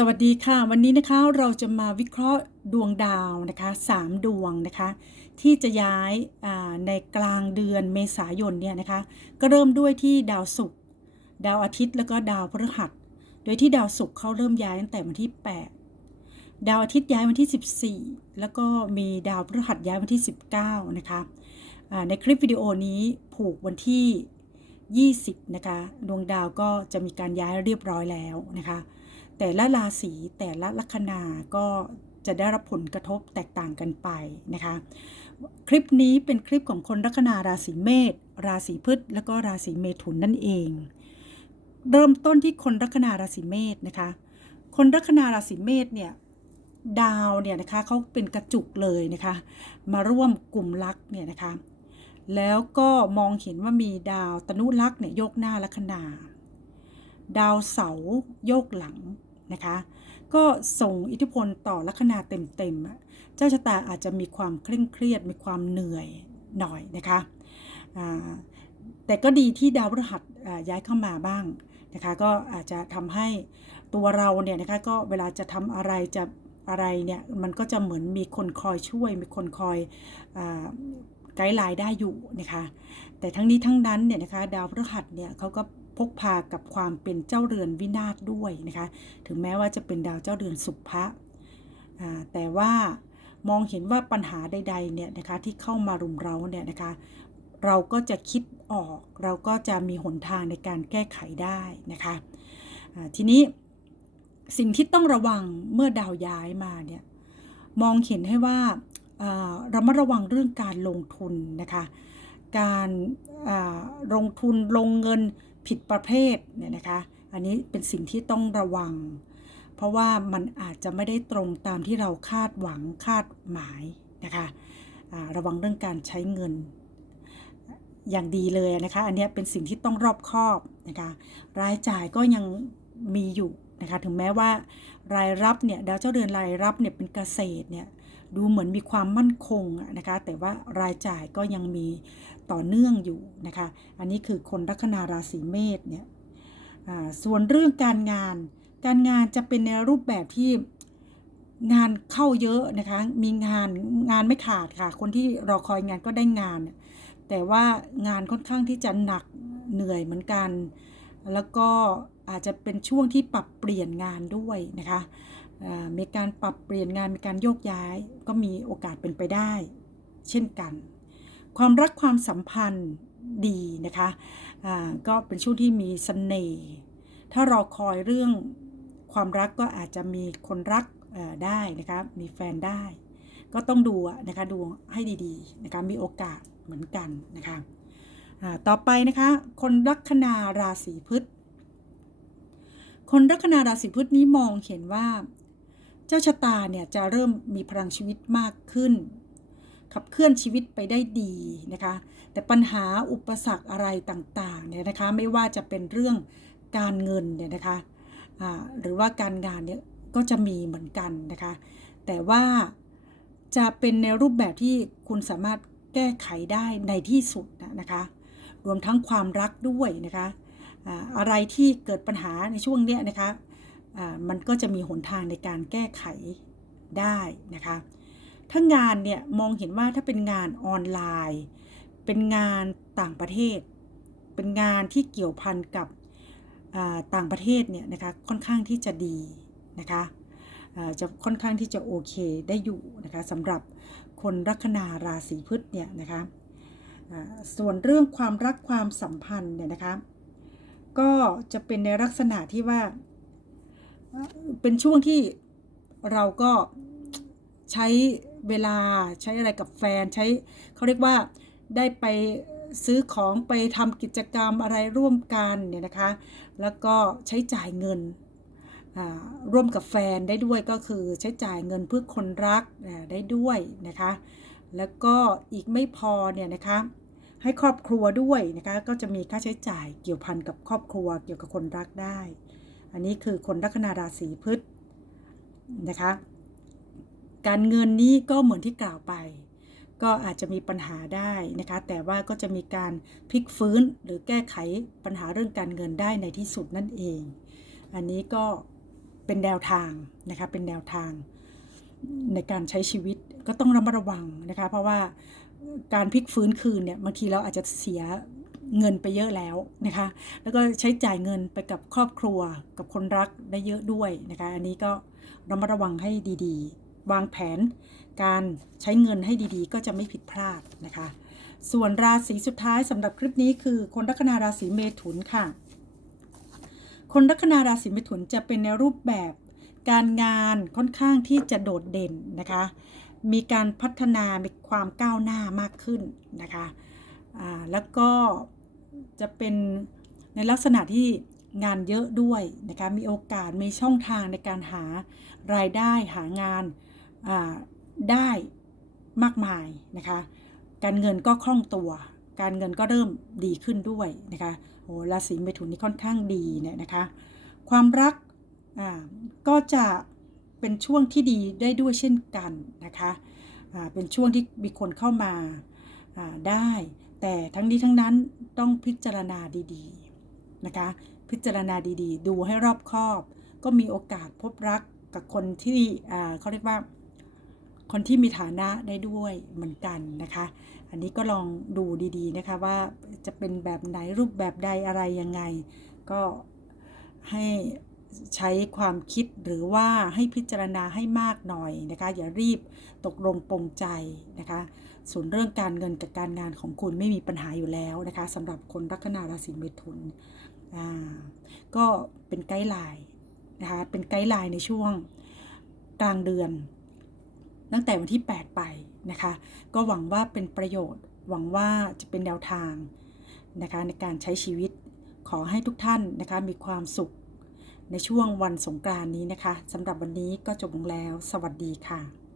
สวัสดีค่ะ วันนี้นะคะเราจะมาวิเคราะห์ดวงดาวนะคะสามดวงนะคะ ที่จะย้ายในกลางเดือนเมษายนเนี่ยนะคะ ก็เริ่มด้วยที่ดาวศุกร์ดาวอาทิตย์แล้วก็ดาวพฤหัส โดยที่ดาวศุกร์เขาเริ่มย้ายตั้งแต่วันที่ 8 ดาวอาทิตย์ย้ายวันที่ 14 แล้วก็มีดาวพฤหัสย้ายวันที่ 19 นะคะในคลิปวิดีโอนี้ผูกวันที่ 20 นะคะดวงดาวก็จะมีการย้ายเรียบร้อยแล้วนะคะ แต่ละราศีแต่ละลัคนาก็จะได้รับผลกระทบแตกต่างกันไปนะคะ คลิปนี้เป็นคลิปของคนลัคนาราศีเมษราศีพฤษแล้วก็ราศีเมถุนนั่นเอง เริ่มต้นที่คนลัคนาราศีเมษนะคะ คนลัคนาราศีเมษเนี่ยดาวเนี่ยนะคะเขาเป็นกระจุกเลยนะคะ มาร่วมกลุ่มลักเนี่ยนะคะ แล้วก็มองเห็นว่ามีดาวตนุลักษ์เนี่ยโยกหน้าลัคนา ดาวเสาโยกหลัง นะคะ ก็ส่งอิทธิพลต่อลัคนาเต็มๆ เจ้าชะตาอาจจะมีความเคร่งเครียดมีความเหนื่อยหน่อยนะคะแต่ก็ดีที่ดาวพฤหัสย้ายเข้ามาบ้างนะคะก็อาจจะทำให้ตัวเราเนี่ยนะคะก็เวลาจะทำอะไรจะอะไรเนี่ยมันก็จะเหมือนมีคนคอยช่วย มีคนคอยไกด์ไลน์ได้อยู่นะคะแต่ทั้งนี้ทั้งนั้นเนี่ยนะคะดาวพฤหัสเนี่ยเขาก็ พกพากับความเป็นเจ้าเรือนวินาศด้วยนะคะ ถึงแม้ว่าจะเป็นดาวเจ้าเรือนสุภะแต่ว่ามองเห็นว่าปัญหาใดๆเนี่ยนะคะที่เข้ามารุมเราเนี่ยนะคะเราก็จะคิดออก เราก็จะมีหนทางในการแก้ไขได้นะคะทีนี้สิ่งที่ต้องระวังเมื่อดาวย้ายมาเนี่ยมองเห็นให้ว่าเรามาระวังเรื่องการลงทุนนะคะ การลงทุนลงเงิน ผิดประเภทเนี่ยนะคะ อันนี้เป็นสิ่งที่ต้องระวัง เพราะว่ามันอาจจะไม่ได้ตรงตามที่เราคาดหวังคาดหมายนะคะอ่าระวังเรื่องการใช้เงินอย่างดีเลยนะคะ อันนี้เป็นสิ่งที่ต้องรอบคอบนะคะรายจ่ายก็ยังมีอยู่นะคะถึงแม้ว่ารายรับเนี่ยดาวเจ้าเดือนรายรับเนี่ยเป็นเกษตรเนี่ย ดูเหมือนมีความมั่นคงนะคะ แต่ว่ารายจ่ายก็ยังมีต่อเนื่องอยู่นะคะ อันนี้คือคนลัคนาราศีเมษเนี่ยส่วนเรื่องการงาน การงานจะเป็นในรูปแบบที่งานเข้าเยอะนะคะ มีงานงานไม่ขาดค่ะ คนที่รอคอยงานก็ได้งาน แต่ว่างานค่อนข้างที่จะหนักเหนื่อยเหมือนกัน แล้วก็อาจจะเป็นช่วงที่ปรับเปลี่ยนงานด้วยนะคะ มีการปรับเปลี่ยนงานมีการโยกย้าย ก็มีโอกาสเป็นไปได้ เช่นกัน ความรักความสัมพันธ์ดีนะคะอ่าก็เป็นช่วงที่มีเสน่ห์ถ้ารอคอยเรื่องความรักก็อาจจะมีคนรักได้นะคะมีแฟนได้ ก็ต้องดูนะคะดูให้ดีๆนะคะมีโอกาสเหมือนกันนะคะต่อไปนะคะคนลัคนาราศีพฤษคนลัคนาราศีพฤษนี้มองเห็นว่า เจ้าชะตาเนี่ยจะเริ่มมีพลังชีวิตมากขึ้น ขับเคลื่อนชีวิตไปได้ดีนะคะ แต่ปัญหาอุปสรรคอะไรต่างๆเนี่ยนะคะไม่ว่าจะเป็นเรื่องการเงินเนี่ยนะคะหรือว่าการงานเนี่ยก็จะมีเหมือนกันนะคะ แต่ว่าจะเป็นในรูปแบบที่คุณสามารถแก้ไขได้ในที่สุดนะคะ รวมทั้งความรักด้วยนะคะ อะไรที่เกิดปัญหาในช่วงเนี้ยนะคะ มันก็จะมีหนทางในการแก้ไขได้นะคะ ถ้างานเนี่ยมองเห็นว่าถ้าเป็นงานออนไลน์ เป็นงานต่างประเทศ เป็นงานที่เกี่ยวพันกับต่างประเทศเนี่ยนะคะค่อนข้างที่จะดีนะคะจะค่อนข้างที่จะโอเคได้อยู่นะคะสำหรับคนลัคนาราศีพฤษเนี่ยนะคะส่วนเรื่องความรักความสัมพันธ์เนี่ยนะคะก็จะเป็นในลักษณะที่ว่า เป็นช่วงที่เราก็ใช้เวลาใช้อะไรกับแฟนใช้เขาเรียกว่าได้ไปซื้อของไปทำกิจกรรมอะไรร่วมกันเนี่ยนะคะ แล้วก็ใช้จ่ายเงินร่วมกับแฟนได้ด้วยก็คือใช้จ่ายเงินเพื่อคนรักได้ด้วยนะคะ แล้วก็อีกไม่พอเนี่ยนะคะให้ครอบครัวด้วยนะคะก็จะมีค่าใช้จ่ายเกี่ยวพันกับครอบครัวเกี่ยวกับคนรักได้ อันนี้คือคนลัคนาราศีพฤษนะคะ การเงินนี้ก็เหมือนที่กล่าวไป ก็อาจจะมีปัญหาได้นะคะ แต่ว่าก็จะมีการพลิกฟื้นหรือแก้ไขปัญหาเรื่องการเงินได้ในที่สุดนั่นเอง อันนี้ก็เป็นแนวทางนะคะ เป็นแนวทางในการใช้ชีวิตก็ต้องระมัดระวังนะคะ เพราะว่าการพลิกฟื้นคืนเนี่ยบางทีเราอาจจะเสีย เงินไปเยอะแล้วนะคะ แล้วก็ใช้จ่ายเงินไปกับครอบครัวกับคนรักได้เยอะด้วยนะคะ อันนี้ก็ระมัดระวังให้ดีๆ วางแผนการใช้เงินให้ดีๆ ก็จะไม่ผิดพลาดนะคะ ส่วนราศีสุดท้ายสำหรับคลิปนี้คือคนลัคนาราศีเมถุนค่ะ คนลัคนาราศีเมถุนจะเป็นในรูปแบบการงานค่อนข้างที่จะโดดเด่นนะคะ มีการพัฒนา มีความก้าวหน้ามากขึ้นนะคะ แล้วก็ จะเป็นในลักษณะที่งานเยอะด้วยนะคะมีโอกาสมีช่องทางในการหารายได้หางานได้มากมายนะคะการเงินก็คล่องตัว การเงินก็เริ่มดีขึ้นด้วยนะคะโอ้ราศีเมถุนนี่ค่อนข้างดีเนี่ยนะคะความรักก็จะเป็นช่วงที่ดีได้ด้วยเช่นกันนะคะเป็นช่วงที่มีคนเข้ามาได้ แต่ทั้งนี้ทั้งนั้นต้องพิจารณาดีๆนะคะ พิจารณาดีๆ ดูให้รอบคอบ ก็มีโอกาสพบรักกับคนที่อ่าเขาเรียกว่า คนที่มีฐานะได้ด้วยเหมือนกันนะคะ อันนี้ก็ลองดูดีๆนะคะว่าจะเป็นแบบไหนรูปแบบใดอะไรยังไง ก็ให้ใช้ความคิดหรือว่าให้พิจารณาให้มากหน่อยนะคะ อย่ารีบตกลงปรงใจนะคะ ส่วนเรื่องการเงินกับการงานของคุณไม่มีปัญหาอยู่แล้วนะคะสำหรับคนลัคนาราศีเมถุนอ่าก็เป็นไกด์ไลน์นะคะเป็นไกด์ไลน์ในช่วงกลางเดือน ตั้งแต่วันที่ 8 ไปนะคะก็หวังว่าเป็นประโยชน์ หวังว่าจะเป็นแนวทางนะคะในการใช้ชีวิตขอให้ทุกท่านนะคะมีความสุขในช่วงวันสงกรานต์นี้นะคะสำหรับวันนี้ก็จบลงแล้ว สวัสดีค่ะ